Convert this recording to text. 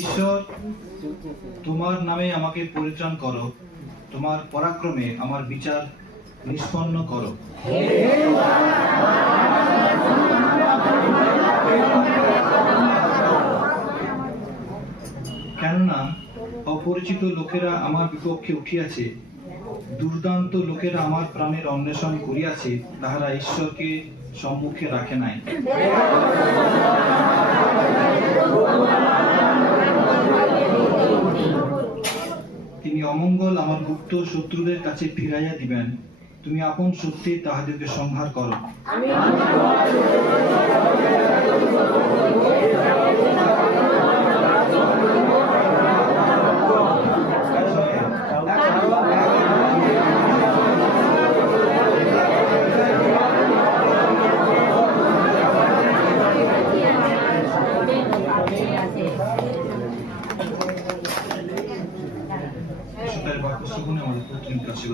ঈশ্বর, তোমার নামে আমাকে পরিত্রাণ করো, তোমার পরাক্রমে আমার বিচার নিষ্পন্ন করো। কেননা অপরিচিত লোকেরা আমার বিপক্ষে উঠিয়াছে, দুর্দান্ত লোকেরা আমার প্রাণের অন্বেষণ করিয়াছে, তাহারা ঈশ্বরকে সম্মুখে রাখে নাই। তিনি অমঙ্গল আমার গুপ্ত শত্রুদের কাছে ফিরাইয়া দিবেন। তুমি আপন সত্যি তাহাদেরকে সংহার করো। ঈশ্বরের বাক্য শ্রবণে আমাদের প্রতিদিন কাছে